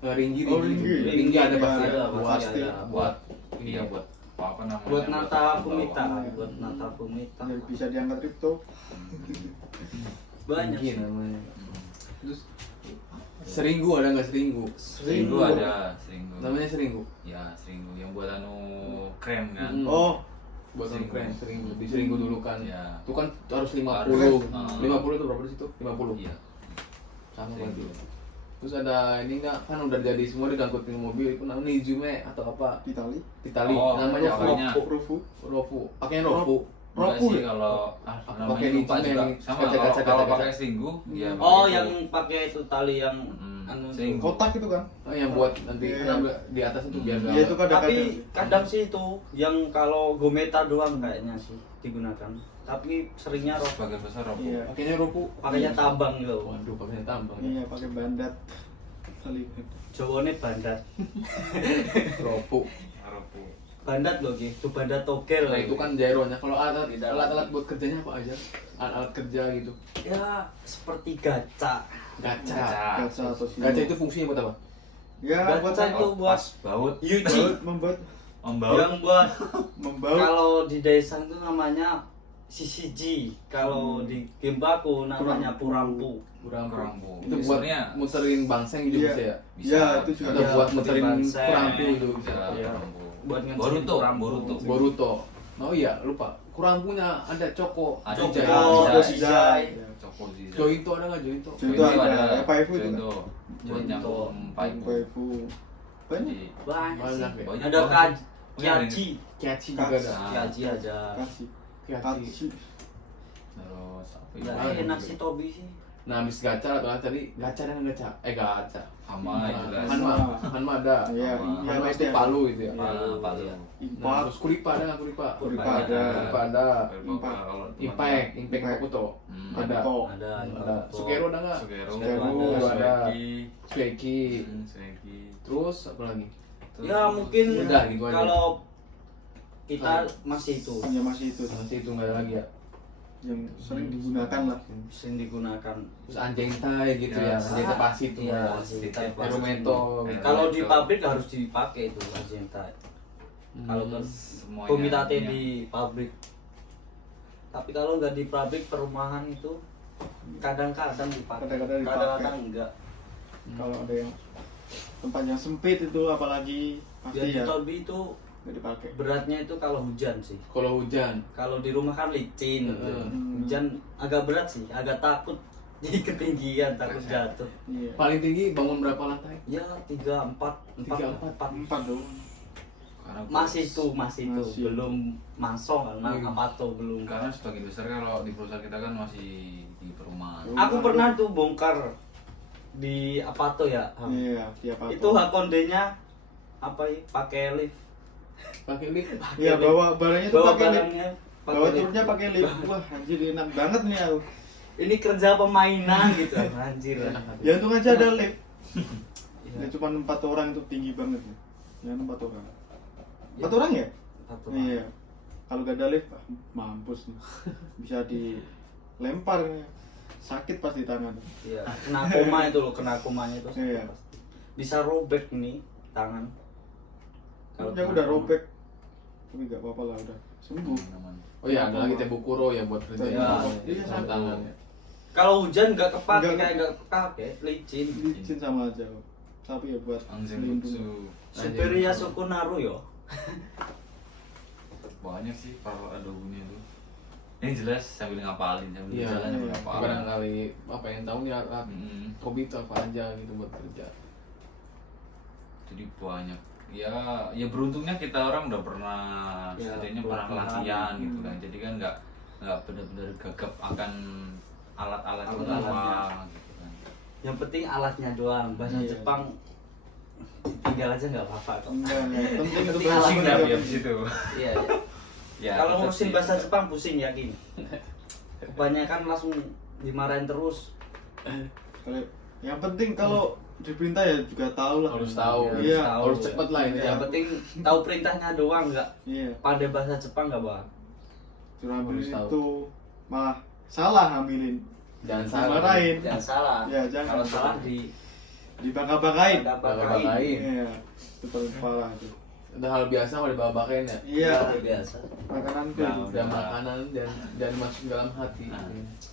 Nggak, ringgi, Oh, ringgi. ringgi. Ringgi ada Iya, pasti. ada, Buat pasti ada. buat iya buat apa namanya? Buat nata bawang. fumita, bawang. buat nata fumita. Ya, bisa diangkat Ripto. Banyak Ringgi sih. namanya. Terus seringgu ada nggak seringgu? Seringgu ada, seringgu. Namanya seringgu. Ya, seringgu yang buat anu krem kan. Hmm. Oh, Buat Seringgu. keren, seringgu. Di seringgu dulu kan. Ya. Itu kan harus 50. Harus. 50 itu berapa di situ? 50. Iya. Sama Seringgu. berarti. Terus ada ini nggak, kan udah jadi semua diangkutin mobil itu namanya Izume atau apa? di tali. Itali. Oh, Namanya pakainya. Rofu. Rofu. Pakainya Rofu. Enggak Rofu sih ya? kalau Apa namanya pakai lupa licin juga. yang Sama kaca-kaca, kalau kaca-kaca. pakai seringgu ya Oh, pakai yang itu. pakai itu tali yang anu. Seringgu. Kotak itu kan? Oh, yang buat nanti Iya. kan di atas itu biar Iya itu nggak- kadang-kadang. Tapi kadang sih itu yang kalau gometa doang kayaknya sih digunakan. Tapi seringnya roh Sebagian besar rokok. Iya. pakainya Rofu. pakainya tabang gitu. Waduh, pakainya tambang ya. Iya, pakai bandat. Tali bandat. Jawane bandat. Rofu. Rokok. Bandat loh gitu, bandat togel. Nah, itu kan gyronya. Kalau Di dalam. alat-alat buat kerjanya apa aja? Alat kerja gitu. ya seperti gaca. Gacha. Gacha atau sih. Gacha itu fungsinya buat apa? Ya, buat Gacha itu buat Pas baut Yuji. membuat membaut. Yang buat membaut. kalau di desa itu namanya sisiji. Kalau di Gembaku namanya purampu. Kurampu. Itu buat Sebenarnya muterin bangseng juga Iya. bisa ya? Bisa. Ya, itu juga. Atau Iya, buat muterin muterin bangseng. kurampu itu bisa. Bisa, Iya. kurampu. Buat ngecekin Boruto, kurampu. Boruto. Boruto. Oh iya, lupa. Kurampunya ada Coko. Ada Coko. Jai. Oh, Jai. Jai. Coko sih. Jointo ada nggak Jointo? Jointo ada. Paifu itu Jointo. Buat Jointo. nyambung paifu. Paifu. Banyak. Jadi, Banyak Banyak sih. ya? banyak Ada banget. kiaji. Kiaci juga ada. Ah. Kiaji ada. Kasih. Kiaci. Kasih. Terus apa Ya ya? enak sih Tobi sih. Nah, habis gacha atau tadi gacha dengan gacha. Gacha. Hama itu guys. Hanma ada. Iya, Sama. Hanma iya, itu iya. palu gitu ya. Palu, palu. Iya. Nah, Impak. terus kuripa ada nggak kuripa? Kuripa Banyak. ada. Kuripa ada. Kuripa kalau Impact, Impact Impact. Makoto. Ada. Makoto. Ada. Ada. Sukero ada nggak? Sugero, Sugero ada. Sueki, Sueki. Sueki. Terus apa lagi? Ya mungkin Udah, gitu aja. kalau kita masih itu Hanya masih itu Masih itu nggak ada lagi ya. yang sering digunakan lah. sering digunakan. Terus anjing tai gitu ya. Ya, Anjing pasti itu. Iya, ya. anjing sedikit tai. Erumento. Kalau di pabrik harus dipakai itu magenta. Kalau ke Semuanya komitate punya. di pabrik. Tapi kalau nggak di pabrik perumahan itu kadang-kadang dipakai, Kadang-kadang dipakai. kadang-kadang enggak. Kalau ada yang tempat yang sempit itu apalagi Biar pasti di ya Tobi itu nggak dipakai. beratnya itu kalau hujan sih. Kalau hujan, Kalau di rumah kan licin, gitu. Heeh. Hujan agak berat sih, agak takut di ketinggian, takut jatuh. Iya. paling tinggi bangun berapa lantai? Ya 3, 4, 3, 4. Empat dong. Karena Masih tuh, masih tuh, Masih. belum masuk kan, Iya. apa tuh belum. karena sebagian besar kalau di perusahaan kita kan masih di perumahan. Aku pernah tuh bongkar di apa tuh ya, Ham? Iya, tiap apa. Itu Hakonde-nya apa ya? Pakai lift. Pakai lift. Iya, bawa barangnya tuh Bawa pakai lift. barangnya Bawa pakai lift. truknya pakai lift. Wah, anjir enak banget nih aku. Ini kerja pemainan gitu, anjir. Ya untung aja ada lift. Iya. Ya cuma 4 orang itu tinggi banget. Ya 4 orang. 4 Ya. orang ya? Satu Iya. Kalau gak ada lift, mampus nih. Bisa dilempar. Sakit pasti tangan. Iya, kena koma itu loh, kena komanya itu. Iya. Bisa robek nih tangan. Kalau kena udah koma. robek, tapi gak apa-apa lah udah sembuh. Oh iya, ada lagi tebukuro ya buat kerja Iya. ya. Sarung tangan ya. Kalau hujan nggak kepake, Nggak- kayak nggak kepake, licin. Licin sama aja. tapi ya buat Anjing melindungi. buksu. Superior suku Naru yo. Banyak sih kalau ada bunyi itu. Ini jelas sambil ngapalin, sambil Iya, jalan sambil ngapalin. barangkali apa yang tahu ya hobi itu apa aja gitu buat kerja. Jadi banyak. Ya beruntungnya kita orang udah pernah Ya, setidaknya pernah pelatihan. latihan gitu kan. Jadi kan nggak benar-benar gagap akan alat-alat itu Alat-alatnya. apa gitu kan. Yang penting alatnya doang. Bahasa Iya. Jepang tinggal aja nggak apa-apa kok. Enggak, penting itu Penting bahasa Pusing alatnya. tapi juga. habis itu. Iya. Ya, Kalau tetap ngurusin sih. bahasa Jepang pusing yakin. Kebanyakan langsung dimarahin terus. Kalau yang penting kalau diperintah ya juga tahu lah. Harus tahu. Iya. Harus cepet lah ini. Yang penting tahu perintahnya doang, nggak Iya. pandai bahasa Jepang nggak bang. Suruh ambil Harus tahu. itu malah salah ngambilin. Jangan salah. Dimarahin. Jangan salah. Ya, jangan. Kalau salah Dibangga-banggain. Bangga-banggain. Iya. Itu paling parah itu. Udah hal biasa kalau dibawa-bawain ya. Iya. biasa. Makanan tuh. Nah, Dan makanan dan masuk dalam hati. Nah.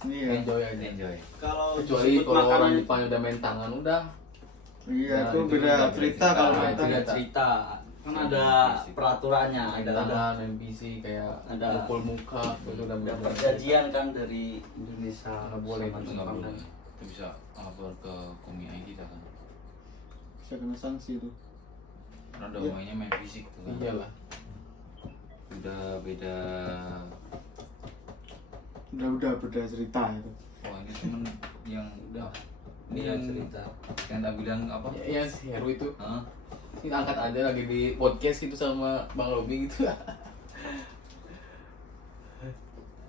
Iya. Enjoy aja. Enjoy. Kalau Kecuali disebut kalau orang makanan, Jepang udah main tangan udah. Iya, Nah, itu itu beda udah cerita beda kalau cerita. kita. beda cerita. Kan ada peraturannya, Main ada tangan, main PC kayak Ada. mukul muka itu udah ada beda. perjanjian kan dari Indonesia Nggak boleh, sama itu Itu nggak Jepang. boleh. Itu bisa lapor ke Komi AI kita kan. Bisa kena sanksi itu. Karena udah Iya. mainnya main fisik tuh kan. Iyalah. Udah beda. Udah beda cerita itu. Wah ini temen yang udah. Ini Beda yang cerita. yang tak bilang apa? Ya si Heru itu Hah? sih angkat aja lagi di podcast gitu sama Bang Robi gitu.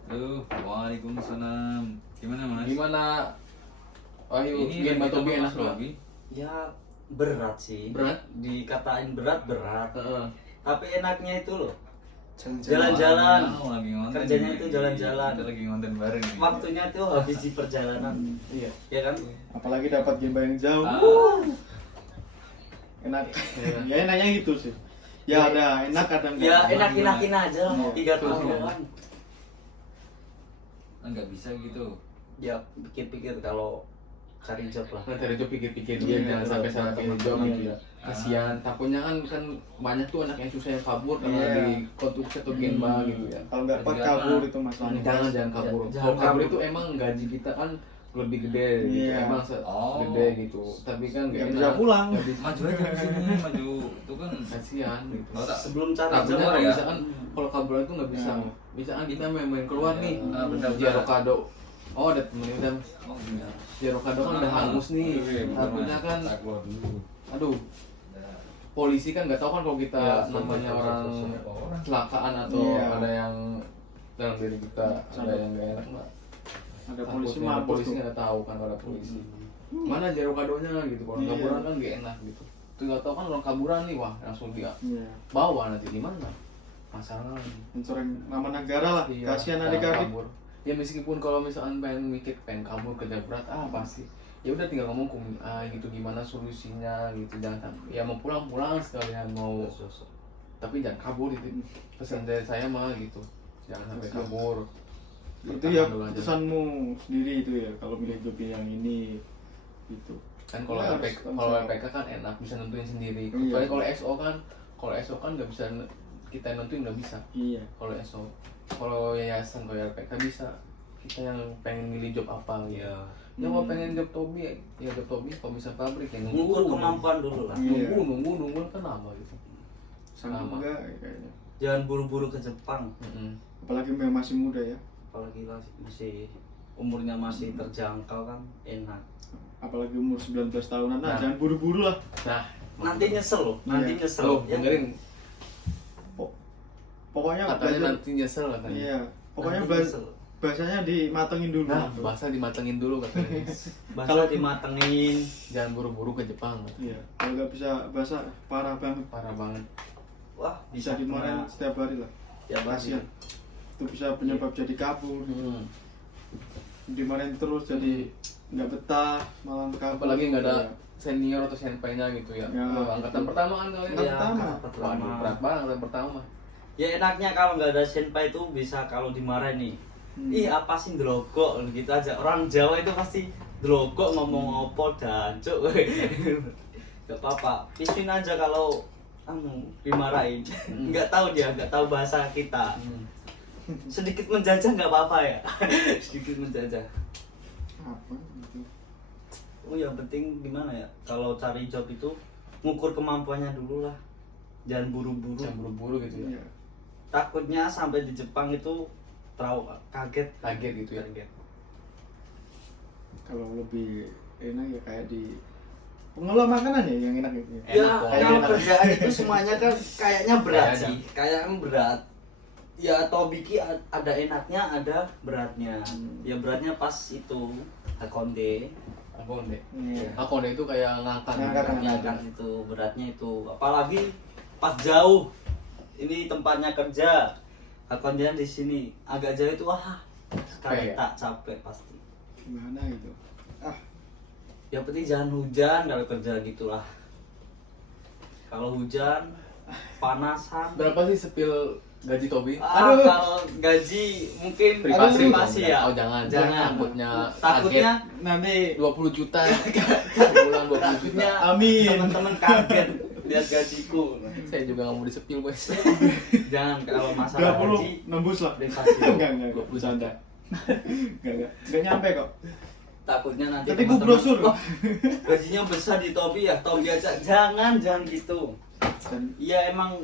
Halo, waalaikumsalam. Gimana mas? Gimana? Wahyu, Ini bikin lagi batu sama enak Mas loh. Robi. Ya berat sih. Berat? Dikatain berat. Heeh. Tapi enaknya itu loh. Jalan-jalan. Jalan-jalan. Oh, lagi ngonten. Kerjanya nih. itu jalan-jalan. Kita lagi ngonten bareng nih. Waktunya tuh habis di perjalanan. Iya. Ya kan? Apalagi dapat gemba yang jauh. Ah. Enak. Iya. Ya enaknya gitu sih. Ya ada enak ada enggak. Ya enak-enakin aja lah. Iya. 3 tahun kan. Nggak bisa gitu. Ya pikir-pikir kalau cari job lah. Nah, dari job pikir-pikir Iya, dia jangan sampai salah iya, temen job iya. gitu ya. Kasihan, takutnya kan banyak tuh anak yang susah yang kabur karena Iya. di konstruksi atau gemba gitu ya. Kalau nggak dapat Iya. kabur itu masalahnya. Jangan kabur. Jangan Kalau kabur kabur. itu emang gaji kita kan lebih gede gitu. Iya. Emang Oh. gede gitu. Tapi kan Nggak nggak bisa enak. pulang. Nggak bisa. Maju aja ke sini, maju. Itu kan Kasihan gitu. Oh, tak. Sebelum cari Takutnya job kalau ya. misalkan kalau kabur itu nggak bisa. Iya. Misalkan kita main keluar nih, Ah, benar-benar. Jero kado. Oh, ada temennya udah Oh, iya. Jero kado kan udah hangus nih. Takutnya kan, aduh, polisi kan nggak tahu kan kalau kita Ya, namanya orang kecelakaan atau Iya. ada yang dalam diri kita ada yang nggak enak lah. Ada polisi Takutnya mampus polisi tuh. nggak tahu kan kalau ada polisi. Mana Jero kadonya gitu. Kalau Iya. kaburan kan nggak enak gitu. Tinggal tahu kan orang kaburan nih, wah langsung dia Iya. bawa nanti di mana? Masalah. Mencoreng nama negara lah. Iya, Kasihan jangan adik-adik. kabur. Ya meskipun kalau misalkan pengen kabur kerja berat pasti ya udah tinggal ngomong gitu gimana solusinya gitu jangan ya mau pulang sekalian mau tapi jangan kabur itu pesan dari saya mah gitu jangan sampai kabur. Itu ya Bertahan dulu aja. keputusanmu sendiri itu ya kalau milih job yang ini gitu. Kan kalau Ya, LPK, harus kalau tahu. LPK kan enak bisa nentuin sendiri. Iya. Kecuali kalau SO kan nggak bisa kita nentuin nggak bisa. Iya. Kalau SO kalau yayasan kalau LPK bisa kita yang pengen milih job apa gitu. Ya. Ya kalau pengen job Tobi ya job Tobi kalau bisa pabrik ya Ngukur kemampuan dulu lah. Iya. nunggu kan lama gitu. Sanggup Sama. enggak kayaknya. Jangan buru-buru ke Jepang. Apalagi yang masih muda ya. Apalagi masih umurnya masih terjangkau kan enak. Apalagi umur 19 tahunan. Nah, Nah. jangan buru-buru lah. Nah, Nanti nyesel loh, nanti Iya. nyesel. lo Ya. dengerin Pokoknya katanya belajar- nanti nyesel katanya. Iya. Pokoknya Nanti nyesel. bahasanya dimatengin dulu. Nah, bahasa dimatengin dulu katanya. Bahasa Kalau- dimatengin. Jangan buru-buru ke Jepang. Iya. Kalau nggak bisa bahasa parah banget. Parah banget. Wah, Bisa dimarahin kena setiap hari lah. tiap hari. Kasihan. Itu bisa penyebab jadi kabur. Dimarahin terus jadi nggak betah, malah kabur. Apalagi nggak ada Iya. senior atau senpai-nya gitu ya. Ya. Angkatan pertama kan kalian. Angkatan Ya, pertama. angkatan pertama. Waduh, berat banget angkatan pertama. Ya enaknya kalau nggak ada senpai itu bisa kalau dimarahin nih. Ih apa sih drogok gitu aja. Orang Jawa itu pasti drogok ngomong opo jancuk. Gak apa-apa, pisuin aja kalau dimarahin. Nggak tahu dia, nggak tahu bahasa kita. Sedikit menjajah nggak apa-apa ya. Sedikit menjajah. Apa gitu. Oh yang penting gimana ya, kalau cari job itu ngukur kemampuannya dulu lah, jangan buru-buru. Jangan buru-buru gitu ya. Iya. Takutnya sampai di Jepang itu terlalu kaget Gitu ya. Kaget. Kalau lebih enak ya kayak di pengelola makanan ya yang enak gitu. Ya Enak, kalau enak. kerjaan itu semuanya kan kayaknya berat Kayaknya. sih, kayaknya berat. Ya Tobiki ada enaknya, ada beratnya. Ya beratnya pas itu akonde. Akonde. Iya. Akonde itu kayak ngangkat. Ngangkat. Ya kan itu beratnya itu, apalagi pas jauh. Ini tempatnya kerja, akondenya di sini agak jauh itu wah sekali Capek ya? tak capek pasti. Gimana gitu. Yang penting jangan hujan kalau kerja gitulah. Kalau hujan panasan. Berapa sih sepil gaji Tobi? Kalau gaji mungkin privasi ya. Oh jangan. Jangan. Takutnya Nanti 20 juta. Bulan 20 juta. Takutnya Amin. teman-teman kaget lihat gajiku. Saya juga nggak mau disepil, Bos. Jangan kalau masalah gaji 20 nembus lah. privasi. Enggak, bercanda. Enggak nyampe kok. Takutnya nanti Tapi teman-teman, brosur. "Wah, gajinya besar di Tobi ya, Tobi aja." Jangan gitu. Dan Iya emang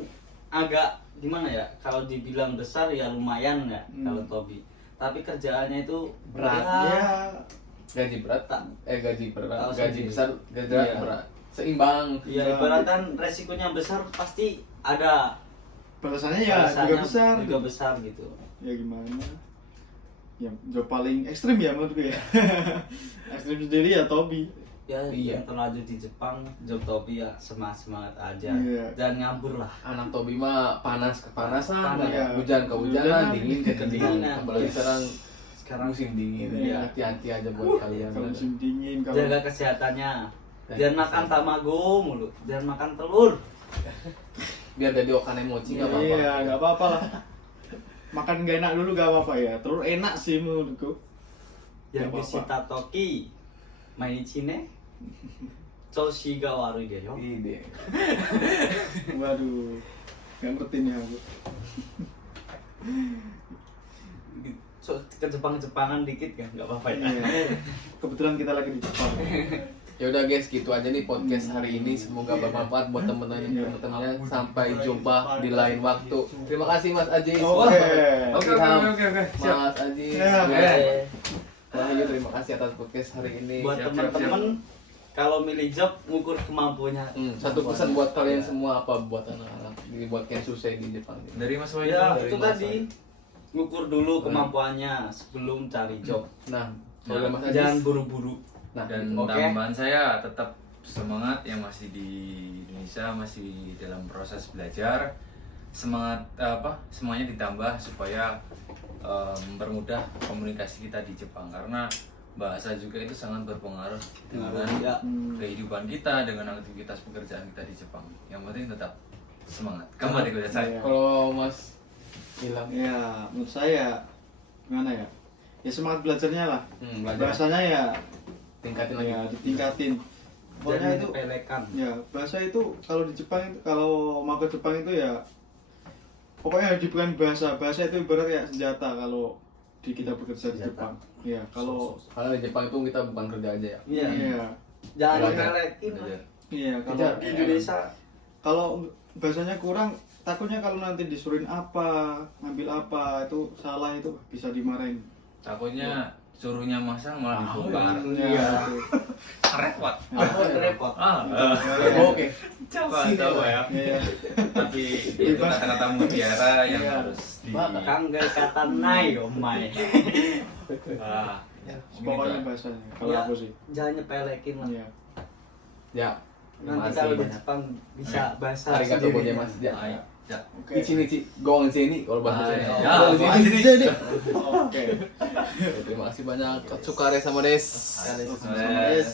agak gimana ya, kalau dibilang besar ya lumayan ya kalau Tobi. Tapi kerjaannya itu Berat. ya Gaji berat tak? Gaji berat. Tahu Gaji sendiri. besar, gaji Iya. berat. Seimbang. ya ibaratkan resikonya besar pasti ada balasannya ya balasannya juga besar. besar gitu. Ya gimana? Yang job paling ekstrim ya menurutku ya. Ekstrim sendiri ya Tobi. Ya Iya. yang terlanjur di Jepang job Tobi ya semangat aja. Iya. Jangan ngambur lah. Anak Tobi mah panas kepanasan, Panas, ya. ya. Hujan kehujanan, Hujanan. dingin kedinginan. Kedinginan. Apalagi Yes. sekarang Sekarang musim dingin. Iya. Ya, hati-hati aja buat kalian. Kalau musim dingin kalau jaga kesehatannya. Dan Jangan makan kesehatan. tamago mulu, jangan makan telur. Biar jadi okane mochi nggak apa-apa. Iya, nggak apa-apa lah. Makan nggak enak dulu nggak apa-apa ya. Terus enak sih menurutku. Yang Nggak bisi apa-apa. tatoki, mainichi ne, choshi ga warui desu. Ide. Waduh, nggak ngerti nih aku. Ke Jepang-Jepangan dikit kan, nggak apa-apa ya. Iya. Kebetulan kita lagi di Jepang. Ya udah guys, gitu aja nih podcast hari ini. Semoga bermanfaat buat teman-temannya. Sampai jumpa di lain waktu. Terima kasih Mas Aji. Oke. Oke. Mas Aji. Ya, Oke. Wahyu, terima kasih atas podcast hari ini. Buat Siap, teman-teman kalau milih job ngukur kemampuannya. Satu pesan buat kalian semua, apa buat anak-anak ini, buat Kensusei di Jepang. Dari Mas Wahyu. Ya dari itu masa. tadi ngukur dulu kemampuannya sebelum cari job. Nah, Nah, kalau Mas Aji, Jangan buru-buru. nah, Dan Oke. tambahan saya tetap semangat yang masih di Indonesia, masih dalam proses belajar. Semangat semuanya ditambah supaya mempermudah komunikasi kita di Jepang, karena bahasa juga itu sangat berpengaruh dengan Ya. kehidupan kita, dengan aktivitas pekerjaan kita di Jepang. Yang penting tetap semangat. Kembali ke saya. Iya. kalau Mas bilang, Ya, menurut saya gimana ya? Ya semangat belajarnya lah. belajar Bahasanya ya tingkatin lagi. ya ditingkatin. Pokoknya Jangan itu menyepelekan. ya bahasa itu kalau di Jepang itu kalau mau ke Jepang itu ya pokoknya harus bukan bahasa itu ibarat kayak senjata kalau di kita bekerja di Senjata. Jepang. Ya kalau Karena di Jepang itu kita bukan kerja aja ya. Iya. iya Jangan Belajar. nyepelekin lah. Belajar. iya kalau Kejar. Di Indonesia kalau bahasanya kurang takutnya kalau nanti disuruhin apa ngambil apa itu salah itu bisa dimarahin. Takutnya suruhnya masang malah dibongkar. Iya. Repot. apa repot. Oke. Coba ya. Iya. Tapi itu kata-kata mutiara yang Iya. harus di Kangga kata nai omai. Ah, Pokoknya bahasanya kalau Ya, aku sih. jangan nyepelekin lah. Iya. Ya. Terima Nanti kasih kalau di banyak. Jepang bisa bahasa Arigato sendiri. gozaimasu. Ya. Ya. Oke. Ichi gong sini kalau bahasa Ah, Indonesia. ya. Kalau di Gong sini. Jadi. Oke. Terima kasih banyak. Otsukare sama des. Yes.